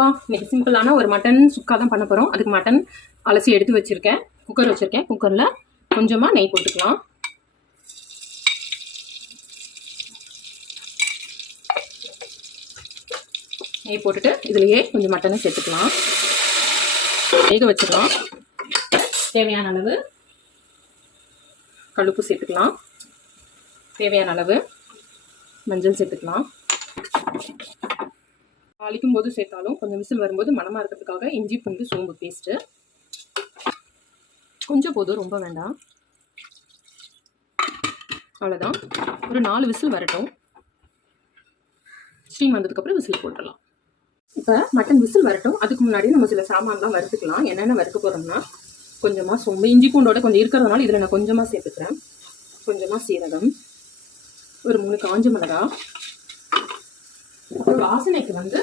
வாங்கப்பா, இன்னைக்கு சிம்பிளான ஒரு மட்டன் சுக்கா தான் பண்ண போகிறோம். அதுக்கு மட்டன் அலசி எடுத்து வச்சுருக்கேன். குக்கர் வச்சுருக்கேன். குக்கரில் கொஞ்சமாக நெய் போட்டுக்கலாம். நெய் போட்டுட்டு இதுலேயே கொஞ்சம் மட்டனை சேர்த்துக்கலாம். வேக வச்சுக்கலாம். தேவையான அளவு கழுப்பு சேர்த்துக்கலாம். தேவையான அளவு மஞ்சள் சேர்த்துக்கலாம். தாளிக்கும் போது சேர்த்தாலும் கொஞ்சம் விசில் வரும்போது மணமாக இருக்கிறதுக்காக இஞ்சி பூண்டு சோம்பு பேஸ்ட்டு கொஞ்சம் போதும், ரொம்ப வேண்டாம். அவ்வளோதான். ஒரு 4 விசில் வரட்டும். ஸ்டீம் வந்ததுக்கப்புறம் விசில் போட்டுடலாம். இப்போ மட்டன் விசில் வரட்டும். அதுக்கு முன்னாடி நம்ம சில சாமான்லாம் வறுத்துக்கலாம். என்னென்ன வறுக்க போகிறோம்னா, கொஞ்சமாக சோம்பு, இஞ்சி பூண்டோட கொஞ்சம் இருக்கிறதுனால இதில் நான் கொஞ்சமாக சேர்த்துக்கிறேன். கொஞ்சமாக சீரகம், ஒரு 3 காஞ்ச மிளகா, அப்புறம் வாசனைக்கு வந்து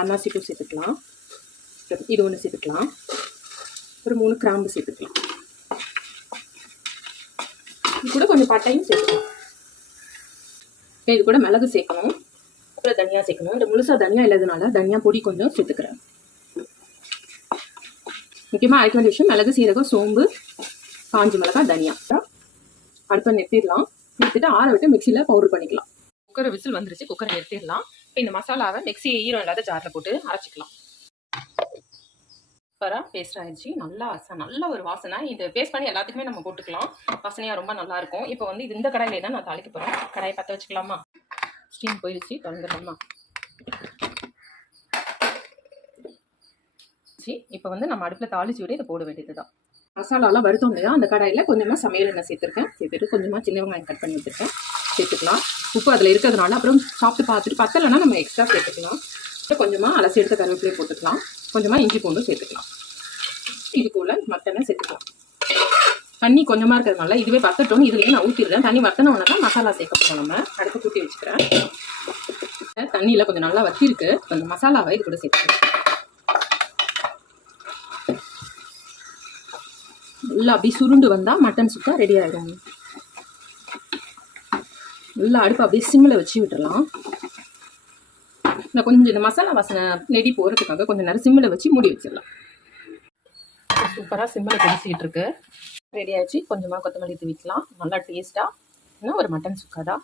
அன்னாசி பூ சேர்த்துக்கலாம். இது ஒன்று சேர்த்துக்கலாம். ஒரு 3 கிராம்பு சேர்த்துக்கலாம். இது கூட கொஞ்சம் பட்டையும் சேர்த்துக்கலாம். இது கூட மிளகு சேர்க்கணும். அப்புறம் தனியா சேர்க்கணும். இந்த முழுசா தனியா இல்லாதனால தனியா பொடி கொஞ்சம் சேர்த்துக்கிறேன். முக்கியமாக அரைக்க வேண்டிய விஷயம் மிளகு, சீரகம், சோம்பு, காஞ்ச மிளகாய், தனியா. அடுப்பை நிறுத்திடலாம். நிறுத்திட்டு ஆற விட்டு மிக்சியில் பவுடர் பண்ணிக்கலாம். குக்கரை விசில் வந்துருச்சு. குக்கரை நிறுத்திடலாம். இப்போ இந்த மசாலாவை மிக்சி ஈரம் இல்லாத ஜாரில் போட்டு அரைச்சிக்கலாம். சூப்பராக பேஸ்ட் ஆயிடுச்சு. நல்ல ஒரு வாசனை. இது பேஸ்ட் பண்ணி எல்லாத்துக்குமே நம்ம போட்டுக்கலாம். வாசனையாக ரொம்ப நல்லா இருக்கும். இப்போ வந்து இந்த கடாயிலே தான் நான் தாளிக்க போகிறேன். கடாயை பற்ற வச்சுக்கலாமா? ஸ்டீம் போயிடுச்சு. திறந்துடலாமா? இப்போ வந்து நம்ம அடுப்பில் தாளிச்சு விட்டு இதை போட வேண்டியது தான். மசாலாலாம் வருத்தம் இல்லையா, அந்த கடாயில் கொஞ்சமாக சமையல் எண்ணெய் சேர்த்துருக்கேன். சேர்த்துட்டு கொஞ்சமாக சின்ன வெங்காயம் கட் பண்ணி வச்சுருக்கேன். சேர்த்துக்கலாம். உப்பு அதில் இருக்கிறதுனால அப்புறம் சாப்பிட்டு பார்த்துட்டு பத்தலைன்னா நம்ம எக்ஸ்ட்ரா சேர்த்துக்கலாம். கொஞ்சமாக அலசி எடுத்த கருவேப்பிலையை போட்டுக்கலாம். கொஞ்சமாக இஞ்சி பூண்டும் சேர்த்துக்கலாம். இது போல் மட்டனை சேர்த்துக்கலாம். தண்ணி கொஞ்சமாக இருக்கிறதுனால இதுவே வத்தட்டும். இதுலேயே நான் ஊற்றிடுறேன். தண்ணி வத்தனோன்னா தான் மசாலா சேர்க்க போகிறோம். நம்ம அடுத்து கூட்டி வச்சுக்கிறேன். தண்ணியில் கொஞ்சம் நல்லா வத்திருக்கு. கொஞ்சம் மசாலாவை இது கூட சேர்த்துக்கலாம். நல்லா அப்படி சுருண்டு வந்தால் மட்டன் சுக்கா ரெடி ஆகிடும். நல்லா அடுப்பு அப்படியே சிம்மில் வச்சு விட்டுடலாம். நான் கொஞ்சம் இந்த மசாலா வாசனை நெடி போகிறதுக்காக கொஞ்சம் நேரம் சிம்மில் வச்சு மூடி வச்சிடலாம். சூப்பராக சிம்மில் கொதிச்சிக்கிட்டு இருக்கு. ரெடி ஆகிடுச்சு. கொஞ்சமாக கொத்தமல்லி தூவிக்கலாம். நல்லா டேஸ்ட்டாக இன்னும் ஒரு மட்டன் சுக்கா தான்.